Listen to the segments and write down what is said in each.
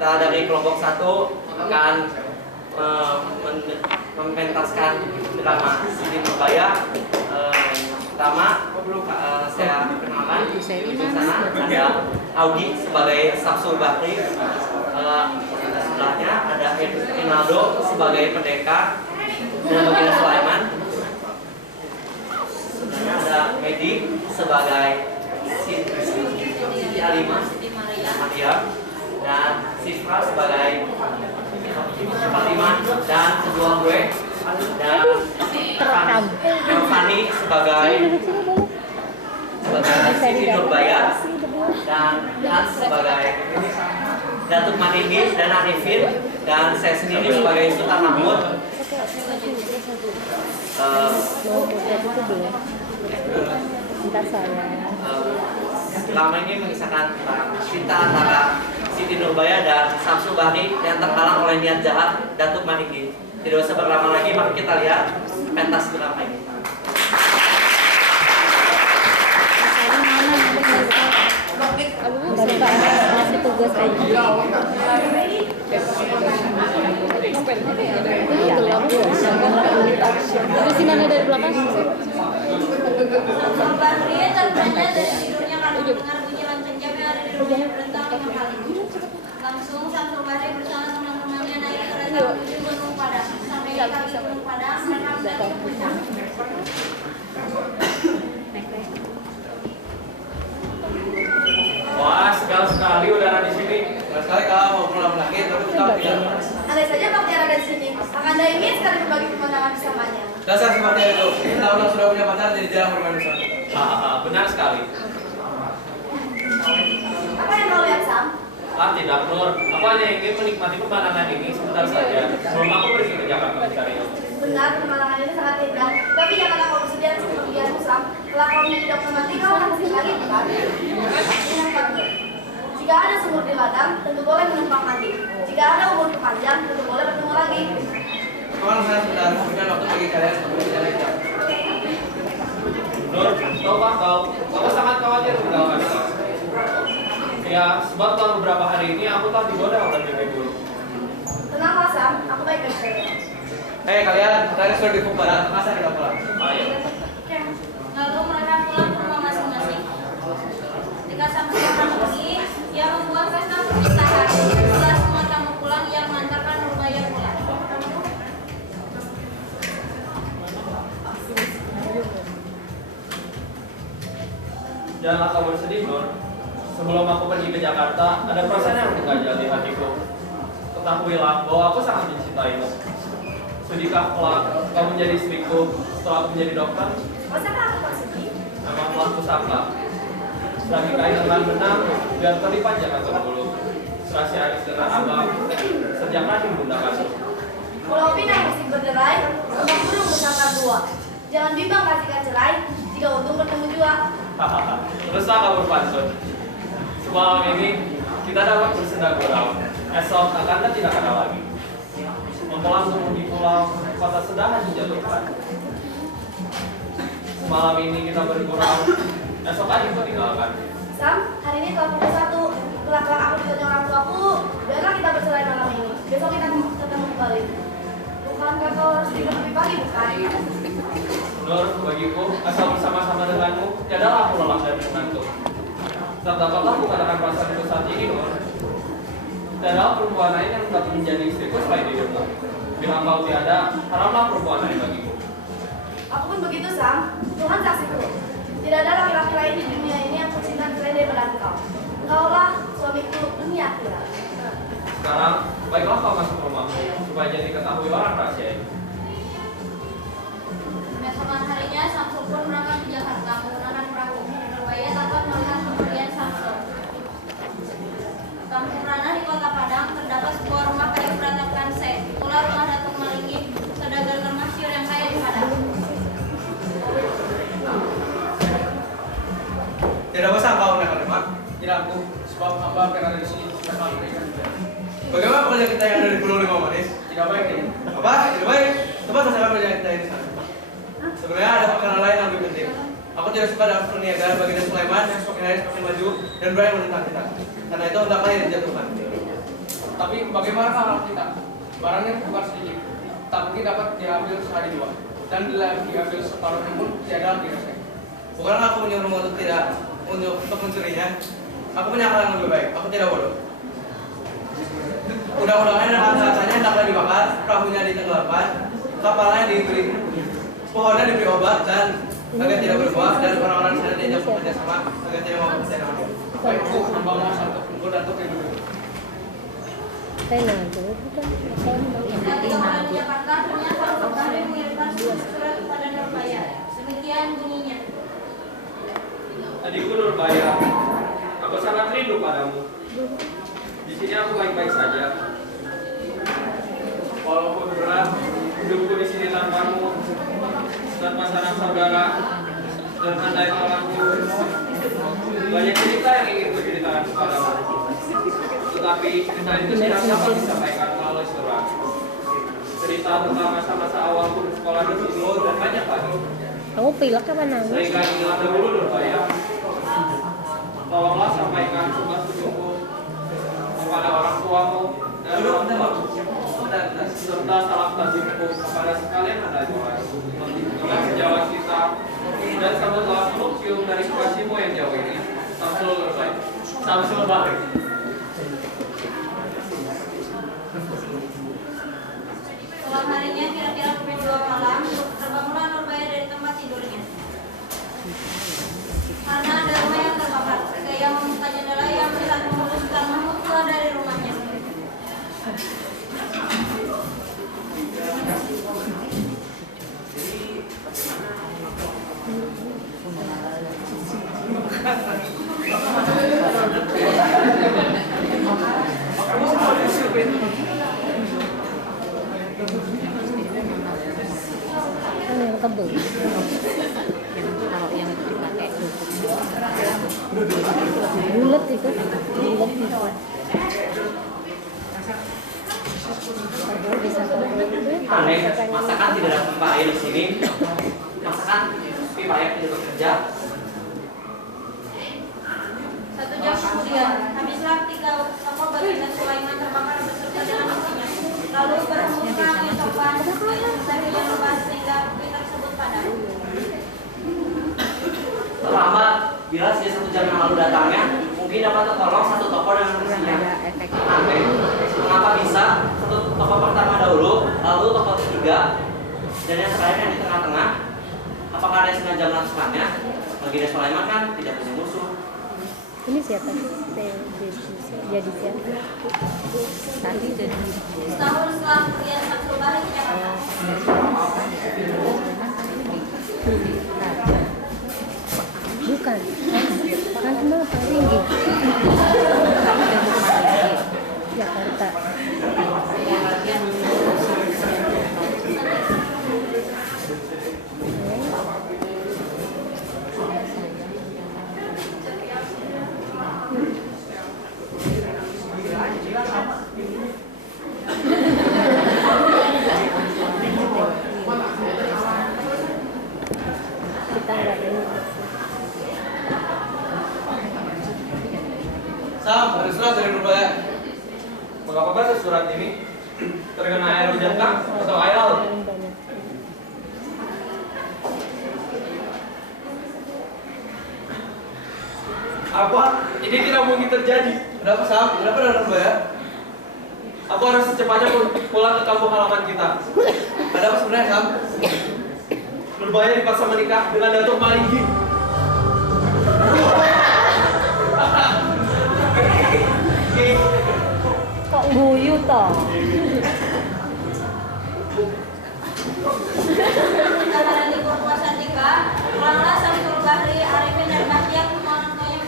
Kita dari kelompok 1 akan mementaskan drama Siti Nurbaya. Pertama, saya perkenalkan di sana ada Augie sebagai Samsul Bakri. Sebelahnya ada Rinaldo sebagai pendekar dan Nobina Sulaiman. Sebelahnya ada Medi sebagai Siti Alimah Maria dan Sifra sebagai Fatimah dan kedua gue dan Fani sebagai Siti Nurbaya dan Hans sebagai Datuk Maninggi dan Arifin dan saya sendiri sebagai Sultan Mahmud. Drama ini mengisahkan tentang cinta antara Siti Nurbaya dan Samsul Bahri yang terhalang oleh niat jahat Datuk Maninggi. Tidak usah berlama lagi, mari kita lihat pentas drama ini. Tugas aja. Terus sini ada dari belakang. Bahri terbanyak dari tidurnya karena mendengar bunyi lonceng jam yang ada di rumahnya berentang 5 kali. Langsung Samsul Bahri bersama teman-temannya naik kereta menuju Gunung Padang. Sampai di kaki Gunung Padang, mereka melihat puncak. Wah, sekali udara di sini. Sekali kalau mau pulang lagi, tapi kita tidak. Andai saja bakti ada di sini, akan ada ingin sekali berbagi pemandangan bersamanya. Dasar seperti itu. Kita udah sudah punya pacar jadi jarang bermain bersama. Benar sekali. Apa yang kau lihat, Sam? Tidak, Nur. Aku hanya ingin menikmati pemandangan ini sebentar saja. Sebelum aku pergi ke Jakarta mencari ilmu. Benar, pemandangan ini sangat indah. Tapi janganlah kau bersedia seperti dia, Sam. Kalau kau menjadi dokter mati, kau akan sedih lagi, bukan? Ingat, Pak. Jika ada sumur di ladang, tentu boleh menumpang mandi. Jika ada umur panjang, tentu boleh bertemu lagi. Kawan saya sudah memberikan waktu bagi kalian untuk berbicara itu. Nur, tahukah kau? Aku sangat khawatir meninggalkan kau. Ya, sebab dalam beberapa hari ini aku telah digoda oleh mimpi buruk. Tenanglah, Sam. Aku baik-baik saja. Hei kalian sudah di Pembaran, masa kita pulang? Ayo. Lalu mereka pulang ke rumah masing-masing. Ketika Samsul pergi, ia membuat pesta perpisahan. Setelah semua tamu pulang, ia mengantarkan Nurbaya pulang. Janganlah kau bersedih, Nur. Sebelum aku pergi ke Jakarta, ada perasaan yang mengganjal di hatiku. Ketahuilah bahwa aku sangat mencintaimu. Sudikah kelak kau menjadi istriku setelah aku menjadi dokter? Masakah aku bersedih? Memang telah kusangka. Selagi kain dengan benang, biar terlipat jangan terbulu. Serasi Aris dengan abang, sejak lahir bunda kasuh. Pulau Pinang mesti berderai, rumah burung bersangka dua. Jangan bimbang kasihkan cerai, jika untung bertemu jua. Hahaha, teruslah kau berpantun. Semalam ini kita dapat bersenda gurau. Esok akan tidak ada lagi. Mempulang tumbuh di pulau, kota sedahan dijatuhkan. Malam ini kita bergurau, esok lagi ditinggalkan. Sam, hari ini telah pukul 1. Kelak-kelak aku ditanya orang tuaku, biarlah kita bercerai malam ini. Besok kita ketemu kembali. Bukankah kau harus tidur lebih pagi, bukan? Nur, bagiku, asal bersama-sama denganmu, tiadalah aku lelah dan mengantuk. Tak dapatlah aku katakan perasaan itu saat ini, Nur. Tiadalah perempuan lain yang dapat menjadi istriku selain dirimu. Bila engkau tiada, haramlah perempuan lain bagiku. Aku pun begitu, Sam. Tuhan saksiku. Tidak ada laki-laki lain di dunia ini yang kucinta selain daripada engkau. Engkaulah suamiku dunia akhirat. Sekarang, baiklah kau masuk ke rumahmu, supaya jadi ketahui orang rahasia ini. Keesokan harinya, Samsul pun berangkat ke Jakarta menggunakan perahu. Nurbaya dapat melihat kepergian Samsul. Kampung Ranah di Kota Padang terdapat sebuah rumah kayu beratapkan C. Itulah rumah Datuk Malinggi, saudagar termasyhur yang kaya di Padang. Tidak usah kau nak terima. Tidak aku, sebab abang akan ada di sini. Bagaimana pekerjaan kita yang ada di Pulau Lima Manis? Tidak baik ini. Apa? Tidak baik. Coba selesaikan pekerjaan kita ini sana. Sebenarnya ada perkara lain yang lebih penting. Aku tidak suka dengan perniagaan baginda Sulaiman yang semakin hari semakin maju dan berani menentang kita. Karena itu hendaklah ia dijatuhkan. Tapi bagaimana kalau kita? Barangnya bukan sedikit, tak mungkin dapat diambil sehari dua, dan bila diambil separuhnya pun tiada lagi rasanya. Bukanlah aku menyuruhmu untuk mencurinya. Aku punya akal yang lebih baik. Aku tidak bodoh. Undang-undangnya dan kata-katanya hendaklah dibakar, perahunya ditenggelamkan, kapalnya diberi, pohonnya diberi obat dan agar tidak berbuah, dan orang-orang di sana diajak bekerja sama agar tidak mau bekerja dengan dia. Baikku, hamba mau satu punggung dan untuk hidup. Saya nggak bukan. Ketika mulai di Jakarta, ternyata Pak Bahri mengirimkan surat kepada Nurbaya. Demikian bunyinya. Adikku Nurbaya, aku sangat rindu padamu. Di sini aku baik-baik saja. Walaupun berat, hidupku di sini tanpamu, tanpa sanak saudara, dan andai kalangku, banyak cerita yang ingin kuceritakan kepadamu. Tetapi cerita itu tidak dapat disampaikan melalui surat. Cerita tentang masa-masa awalku bersekolah di sini dan banyak lagi. Kamu pilek apa nangis? Sehingga ingat dahulu Nurbaya. Tolonglah sampaikan tugas-tugasku kepada orang tuamu dan orang tuaku serta salam tazimku kepada sekalian anak buah dengan sejawat kita dan sambutlah peluk cium dari kekasihmu yang jauh ini. Samsul Bahri. Malam harinya kira-kira pukul 2 malam, terbangunlah Nurbaya dari tempat tidurnya. Karena ada rumah yang terbakar, Gaya membuka jendela yang melihat memutuskan Mahmud keluar dari rumahnya. Kan yang tebel. Kalau yang dipakai bulat itu, bulat itu. Bisa Aneh, masakan tidak ada pipa air di sini. Masakan pipa air tidak bekerja. 1 jam kemudian, habislah 3 toko baginda Sulaiman terbakar beserta dengan isinya. Lalu berhembuslah angin topan yang besar lebat sehingga api tersebut padam. Terlambat, bila sudah 1 jam yang lalu datangnya, mungkin dapat tertolong 1 toko dengan isinya. Aneh, mengapa bisa 1 toko pertama dahulu, lalu toko ketiga, dan yang terakhir yang di tengah-tengah? Apakah ada yang sengaja melakukannya? Baginda Sulaiman kan tidak punya musuh. ini siapa? Jadi siapa? Tadi jadi. Setahun setelah kemudian Samsul Bahri ke Jakarta. Bukan. Kan kenapa tinggi? Jakarta. Kita nggak ini. Sam, ada surat dari Nurbaya. Mengapa bahasa surat ini terkena air hujan kah atau air laut? Apa? Ini tidak mungkin terjadi. Kenapa Sam? Kenapa ada Nurbaya? Aku harus secepatnya pulang ke kampung halaman kita. Ada apa sebenarnya Sam? Nurbaya dipaksa menikah dengan Datuk Maliki. Kok guyu toh? Setelah libur puasa tiba, pulanglah Samsul Bahri, Arifin dan Bahtiar ke rumah orang tuanya.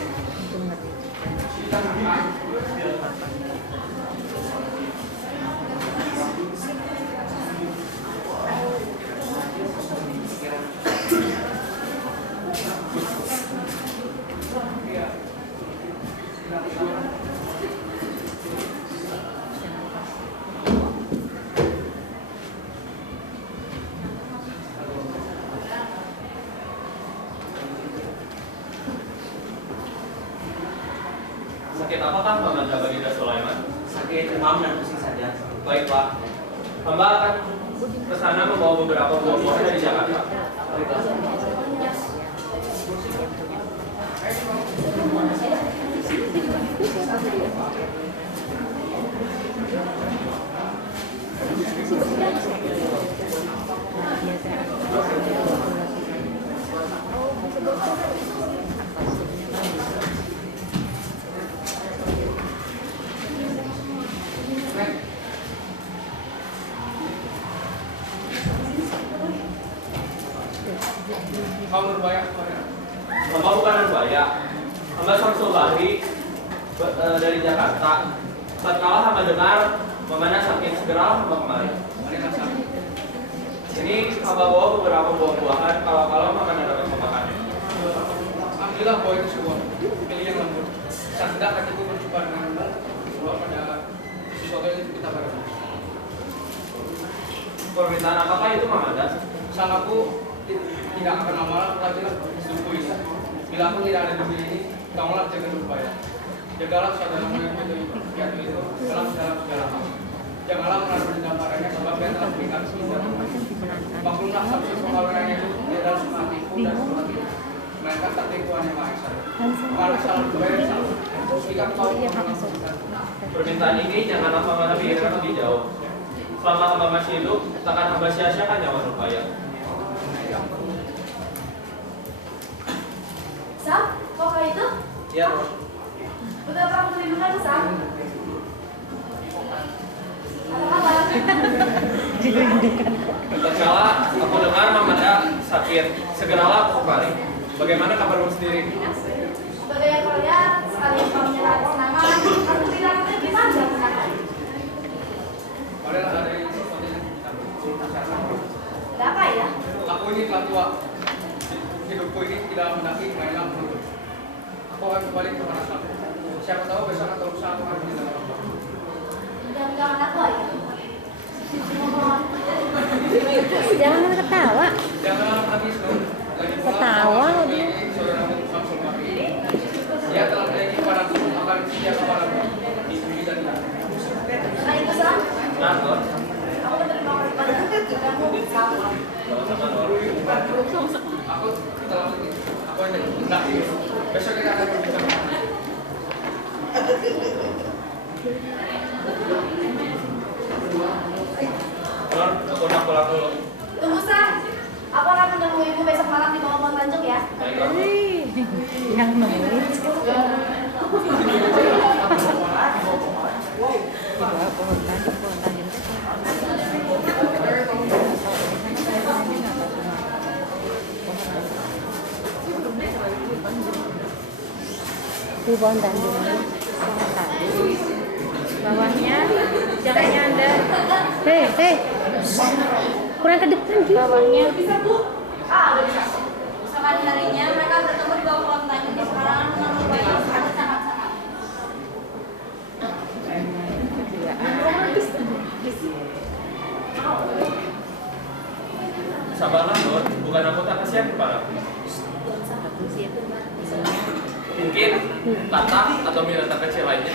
Sakit apakah Mamanda Baginda Sulaiman? Sakit demam dan pusing saja. Baik Pak, hamba akan ke sana membawa beberapa buah-buahan dari Jakarta. Kau berbahaya. Hamba bukan berbahaya. Hamba Samsul Bahri dari Jakarta. Tatkala hamba dengar Mamanda sakit, segera hamba kemari. Marilah sakit. Ini hamba bawa beberapa buah-buahan kalau Mamanda dapat memakannya. Ambillah buah itu semua. Pilih yang lembut. Saat tidak hatiku berjumpa denganmu, bahwa pada sesuatu yang kita berikan. Permintaan apakah itu Mamanda? Sang aku tidak akan lama lagi lah hidupku ini. Bila aku tidak ada di dunia ini, kaulah jaga supaya. Jagalah saudaramu yang yaitu itu dalam segala hal. Janganlah menaruh dendam padanya sebab dia telah berikan kita. Maklumlah sabtu pengawinannya itu dia adalah hatiku dan hatiku. Mereka tak tipuan yang maha esa. Malah salah berbayar salah. Jika kau Permintaan ini janganlah Mamanda pikirkan lebih jauh. Selama hamba masih hidup, takkan hamba sia-siakan nyawa Rupaya. Sam, kok kayak itu? Iya, Bos. Udah kamu perlindungan, Sam? Ada apa? Tatkala aku dengar Mamanda sakit, segeralah aku kemari. Bagaimana kabarmu sendiri? Sebagai yang kalian, sekalian kamu menyerah kesenangan, aku tidak akan lebih panjang menangan. marilah ada yang sesuatu yang kita bicarakan. Ada apa ya? Aku ini telah tua. Hidupku ini tidak mendaki mainan menurut. Aku akan kembali ke mana aku. Siapa tahu besok atau lusa aku akan menjadi orang tua. Jangan aku aja. Mohon. Jangan ketawa. Janganlah menangis, Nur. Lagi pula, Ketawa bahwa dia. ini saudaramu Samsul Bahri. Dia telah berjanji padaku akan setia kepadamu di bumi dan di langit. Nah itu, Sam. Nah, Nur. Aku berterima kasih padamu, Sam. Sama-sama, Nur. Aku telah aku yang mendaki. Besok kita akan berbicara. Nur, aku nak pulang dulu. Tunggu, Sam. Aku akan menunggu ibu besok malam di bawah pohon Tanjung ya. Baik, Nur. Yang nulis. Di pohon Tanjung bawahnya jangan nyandar. Hei, kurang ke depan juga. Bawahnya Udah bisa. Sekali harinya mereka bertemu di bawah pohon Tanjung di sekarang menemukan ada sangat-sangat. Sabarlah, Nur. Bukan aku tak kasihan kepadamu. Mungkin Tata atau binatang kecil lainnya.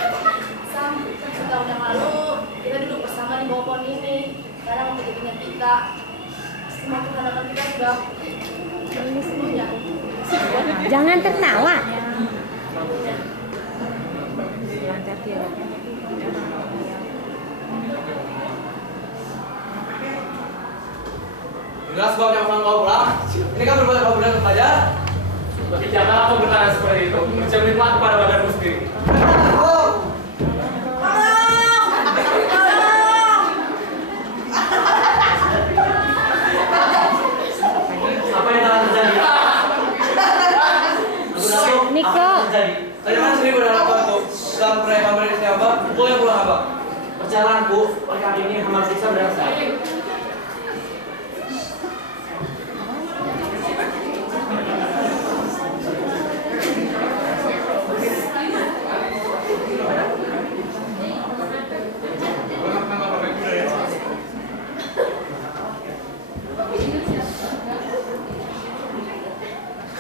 Sam, setahun yang lalu kita duduk bersama di bawah pohon ini. Sekarang untuk ingat kita, semua kehendak kita sudah semuanya. Jangan tertawa. Inilah sebabnya kau pulang. Ini kan berbulan saja. Tapi jangan aku bertanya seperti itu. Bercerminlah kepada badanmu sendiri. Apa yang telah terjadi? Niko. Apa yang terjadi? Tadi mana sendiri pada apa tuh? Dalam perayaan pamer istri hamba, pulang pulang hamba. Perjalanan, Bu. Oleh kali ini hamba bisa berasa.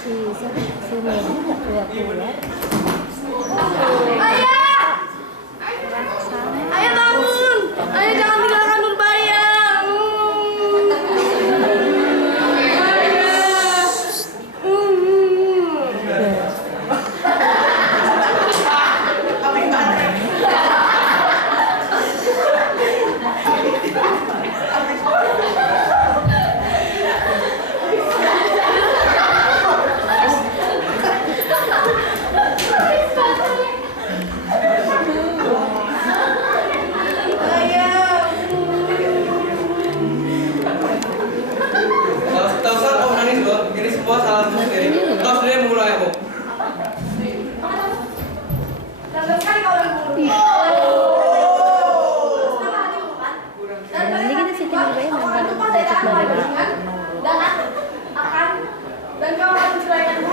Si Medi nggak keluar. Ayah! Benar sekali kau yang buruk. Sama hatimu kan? Dan Ini kalian kita sih juga tiba-tiba akan mantan lupa dari bacot aku baru. lagi kan? Dan kau akan menceraikanku.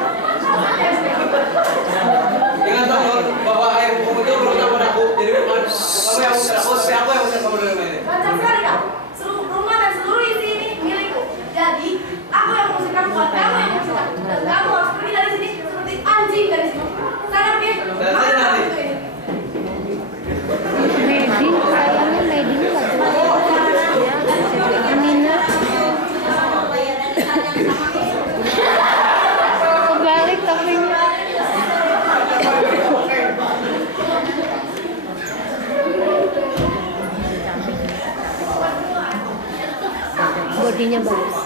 Ingat dong, bahwa air hukum itu berutang padaku. Jadi bukan kamu yang usir aku, tapi aku yang usir kamu dari rumah ini. Lancar sekali kau. Seluruh rumah dan seluruh isi ini milikku. Jadi, aku yang mengusir kamu, bukan kamu yang mengusir aku. Dan kamu harus pergi dari sini seperti anjing dari sini. Sana pergi. Dan saya nanti. Medi, kayaknya Medi ini nggak jelas. Amina. Kebalik tapi bodinya bagus.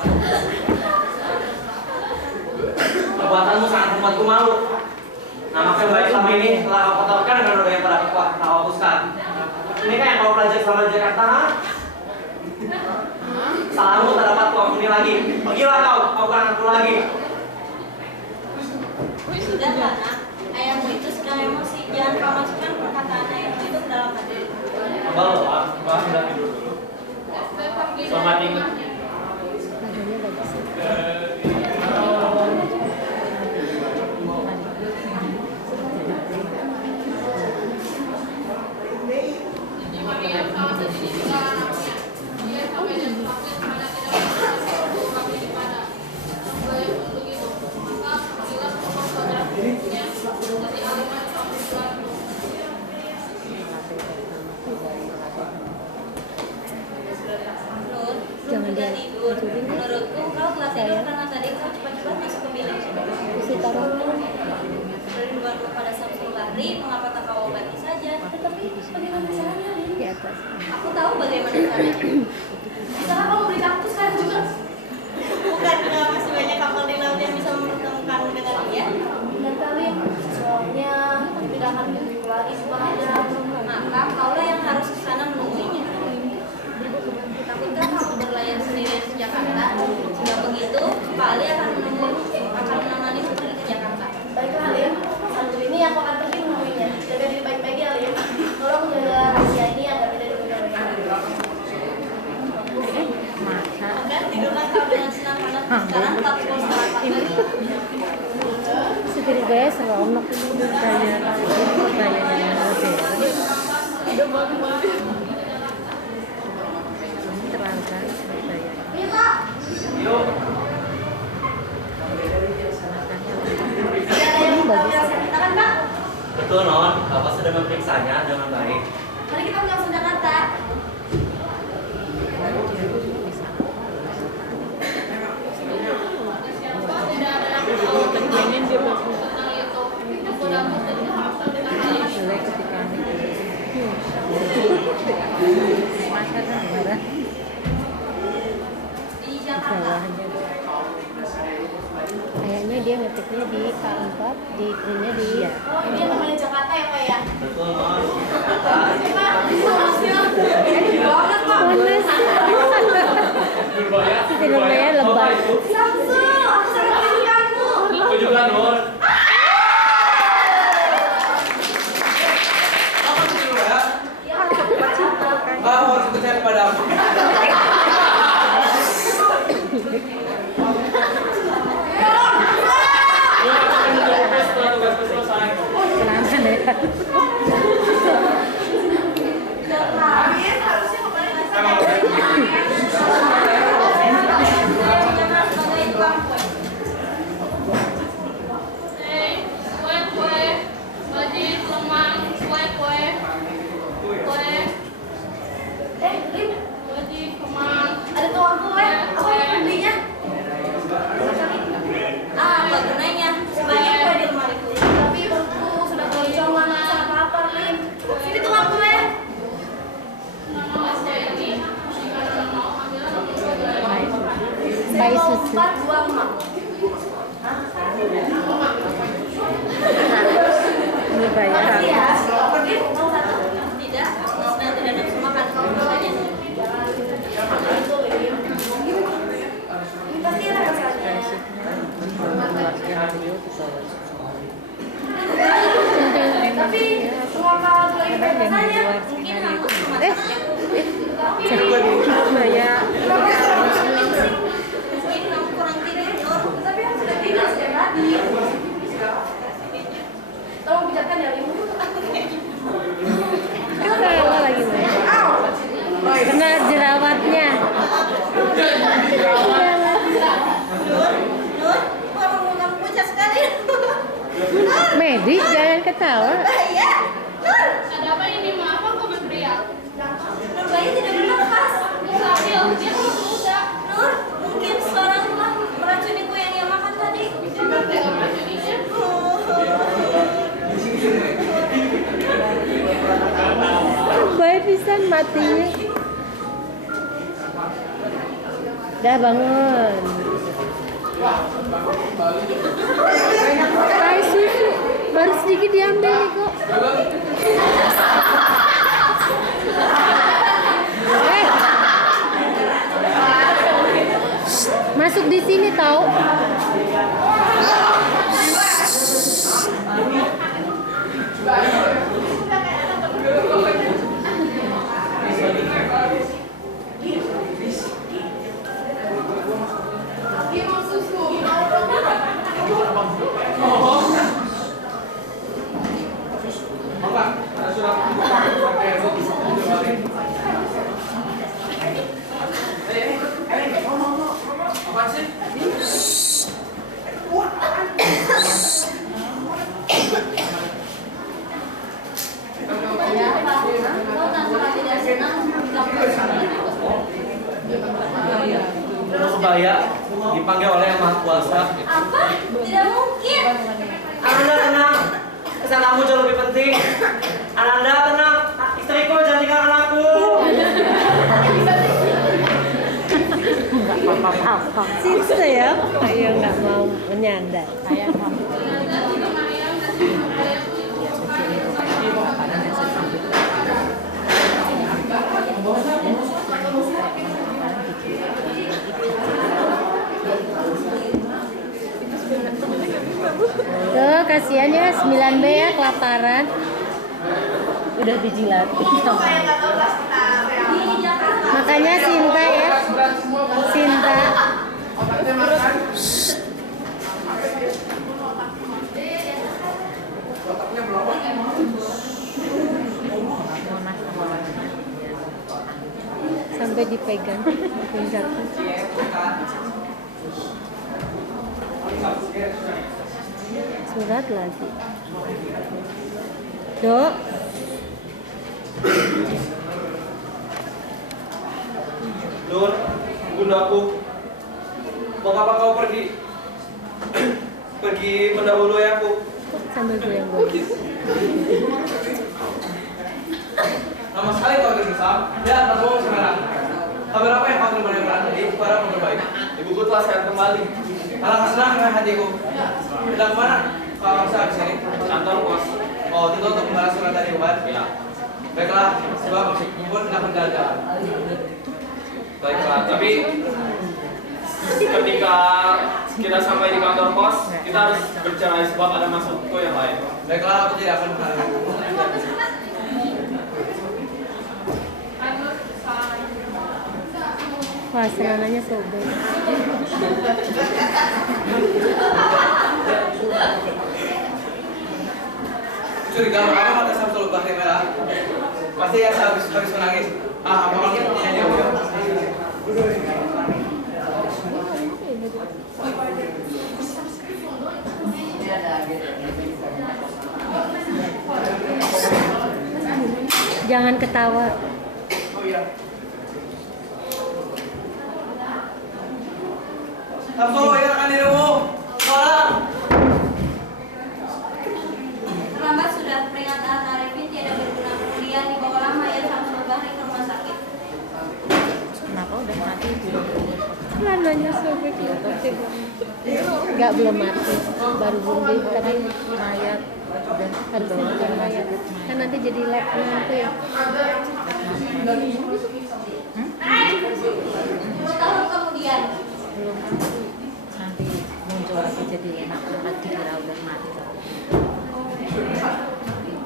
Perbuatanmu sangat membuatku malu. Nah, makanya baik selama ini telah kau kotorkan dengan noda yang telah kau hapuskan. Ini kan yang kau pelajari selama di Jakarta, ha? Salahmu tak dapat kau ampuni lagi. Pergilah kau bukan aku lagi. Sudah lah nak, ayahmu itu sedang emosi. Jangan kau masukkan perkataan ayahmu itu ke dalam hati. Abah lelah, Abah sudah tidur dulu. Selamat ingat. Badannya bagus. Nur, Jangan sudah dia tidur. hancurin ya. Menurutku kau telah tidur Sayang. karena tadi kau cepat-cepat masuk ke bilik. Isi taruh. Rinduanmu pada Samsul Bahri, mengapa tak kau obati saja? Tetapi, bagaimana caranya, Lin? Di atas. Aku tahu bagaimana caranya. Bisakah kamu beritahu aku sekarang juga? Bukankah masih banyak kapal di laut yang bisa mempertemukanmu dengan dia? Benar kali, soalnya tidak akan begitu lagi sepanjang. Maka kaulah yang harus ke sana menemuinya. Takutkah kamu berlayar sendirian ke Jakarta? Jika begitu, Pak Ali akan menemanimu pergi ke Jakarta. Baiklah, Lim. Sambil ini aku akan pergi menemuinya. Jaga diri baik-baik ya, Lim. Tolong jaga rahasia ini agar tidak digunakan. Masa. Maka tidurlah kau dengan senang karena sekarang tak puas pagi. Setir gaya seronok ini gayanya modern. Terang kan gaya. Iya, Pak. Yuk. Tidak ada yang mau rahasia kita kan, Pak? Betul, Non. Bapak sudah memeriksanya dengan baik. Mari kita menyusun Jakarta. Jelek ketika masa kan marah Di Jakarta. bawahnya. Kayaknya dia ngetiknya di K4, di printnya di Oh, ini yang namanya Jakarta ya, Pak ya? Betul, Non. Ini, Pak. Informasinya banget, Pak. Berbahaya. Berbahaya, lebay. Samsul, aku sangat merindukanmu. Aku juga, Nur. Apa sih dulu ya? Ya, Pak. Kamu harus percaya kepada aku. Yuk, kita menuju rumah setelah tugasku selesai. celana deh. Habis, harusnya kembali ke sana. Jangan sebagai tukang kue. Kue, baju, lemang, kue, Lim, baju, lemang. ada tukang kue. Aku yang belinya. Apa gunanya? Banyak kue di lemariku. Tapi perutku sudah keroncongan sama lapar, Lim. Sini tukang kue. Pai Mau susu. 425. Ini bayar Makasih ya. apa? Lim, mau satu? Tidak, nanti tidak nafsu makan kau saja. Itu, Lim. Ini pasti enak rasanya. Tapi kadang yang di luar skenario itu jadi budaya Mungkin kamu kurang tidur, Nur. Tapi aku sudah tidur sejak tadi. Tolong bicarakan ya, Ibu. Rela lagi main. Kena jerawatnya. Nur, kalau mau kamu pucat sekali. Medi, jangan ketawa. Bahaya. Nur, Ada apa ini? Maaf aku berteriak. Nur bayi tidak bernafas. Mustahil, dia belum muda. Nur, mungkin seorang telah meracuni kue yang dia makan tadi. Jangan tega meracuninya. Baik pisan matinya. Dah bangun. Kayak susu baru sedikit diambil nih kok. Masuk di sini tahu. Ada surat pakai bagus. Apaan sih? Kau tak suka tidak senang jika Udah kebaya dipanggil oleh Yang Maha Kuasa. apa? Tidak mungkin. Ananda tenang, pesan kamu jauh lebih penting. Ananda tenang, istriku jangan tinggalkan aku. Apa sih saya? Ayo nggak mau menyandar. Saya kamu. Tuh, kasihan ya 9B ya kelaparan. Udah dijilat. Makanya Sinta ya. Sinta. Sampai dipegang puncaknya. Surat lagi. Dok. Nur, bundaku, mau kapan kau pergi? Pergi mendahului aku. Sambil goyang-goyang. Nama sekali kau bersam. Ya, terbawa sekarang. Kabar apa yang kau terima tadi? Para memperbaiki. Ibuku telah sehat kembali. Alangkah senang dengan hatiku. Bilang mana? Kau bisa di sini? Kantor pos. Oh, tentu untuk membalas surat tadi, bukan? Ya, Baiklah, sebab pun tidak mendadak. baiklah. Tapi ketika kita sampai di kantor pos, kita harus bercerai sebab ada maksudku yang lain. Baiklah, aku tidak akan menghalangi. Wah, serangannya sobek. Curiga apa mata Samsul Bahri merah? Pasti ya habis menangis. Apa kalau intinya dia udah? Jangan ketawa. Oh iya. Samsul, bayarkan dirimu. Tolong. Terlambat sudah, peringatan Arifin tiada berguna. Kemudian dibawalah mayat Samsul Bahri ke rumah sakit. Kenapa udah mati? Lananya sobek ya, tapi nggak belum mati, baru bunuh tapi mayat udah harus bukan mayat kan nanti jadi lab nanti ya. 10 tahun kemudian. Belum nanti muncul lagi jadi enak banget dikira udah mati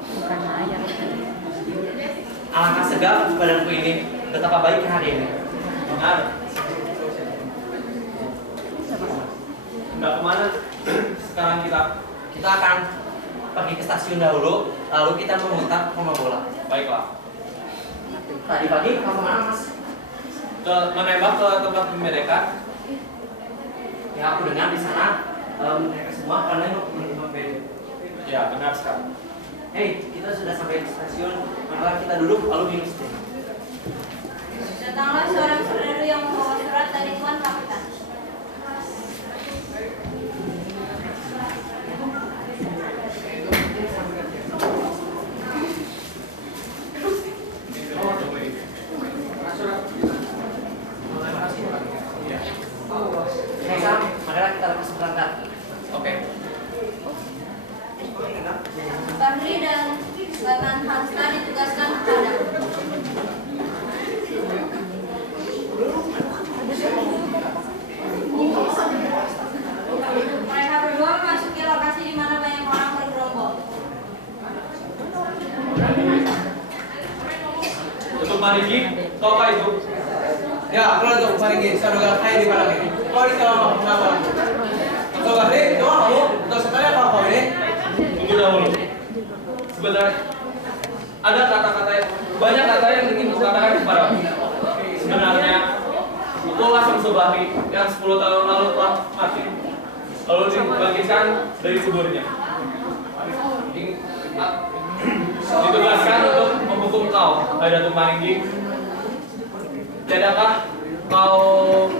bukan mayat Alangkah segar badanku ini, betapa baiknya hari ini. Benar. Nggak kemana? Sekarang kita akan pergi ke stasiun dahulu, lalu kita memutar rumah bola. baiklah. Tadi pagi kamu kemana, Mas? Menembak ke tempat mereka. Ya, aku dengar di sana mereka semua pada menembak beda. Ya, benar sekali. Hei, kita sudah sampai di stasiun. Mari kita duduk lalu minum sedikit. Datanglah seorang serdadu yang membawa surat dari Tuan Kapitan. Hei Sam, marilah kita langsung berangkat. Oke. Bahri dan Batan Hasta ditugaskan ke Padang. Mereka berdua memasuki lokasi di mana banyak orang bergerombol. Untuk Mariki, tahukah itu? Ya, aku lah tuh paling gini, saya udah kayak di mana ini. Kau di sama kenapa? Atau gak deh, itu kamu? Atau sebenarnya apa ini? Tunggu dahulu. Sebenarnya ada kata-kata, banyak kata yang ingin kukatakan kepadamu. Sebenarnya, itulah Samsul Bahri yang 10 tahun lalu telah mati, lalu dibangkitkan dari kuburnya. Ditugaskan untuk menghukum kau, Haidatul Maringgi. Tiadakah kau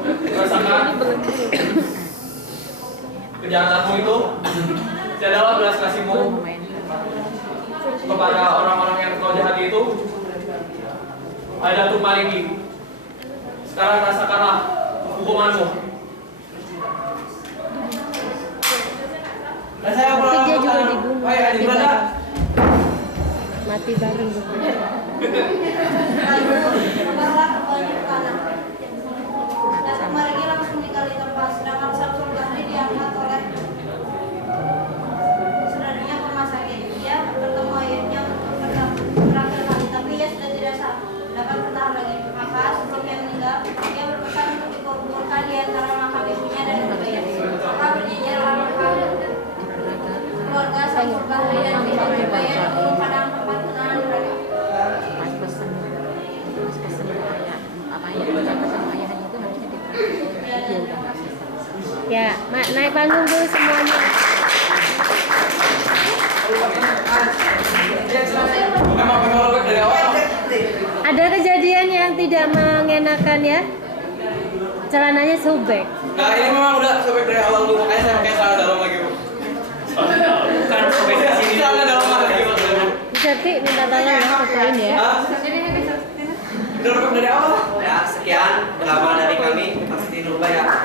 merasakan kejahatanmu itu? Tiadalah belas kasihmu kepada orang-orang yang kau jahati itu? Haidatul Maringgi, sekarang rasakanlah hukumanmu. Dan saya Tapi dia juga pulang. dibunuh. Hai, di mana? Mati bareng. Terbanglah kembali ke kanan. Datuk Maringgi langsung meninggal di tempat, sedangkan Samsul Bahri diangkat oleh saudaranya ke rumah sakit. Ia bertemu ayahnya untuk terakhir kali, tapi ia sudah tidak dapat bertahan lagi. Maka sebelum ia meninggal, ia berpesan untuk dikuburkan di antara makam ibunya dan ibunya. Maka berjejerlah makam keluarga Samsul Bahri dan Ibu Jubaya di Gunung Padang, tempat kenalan mereka. Mas pesen ke ayah, apa yang diucapkan sama ayahnya itu harusnya diperhatikan. Ya, naik panggung dulu semuanya. Memang penolong dari awal. Ada kejadian yang tidak mengenakan ya? Celananya sobek. Nah, ini memang udah sobek dari awal dulu, makanya saya pakai celana dalam lagi, Bu. Bukan sobek di sini. Celana dalam lagi, Bu. Serti minta tolong ya, fotoin ya. Hah? Udah robek dari awal. Ya, sekian drama dari kami. Pasti lupa ya.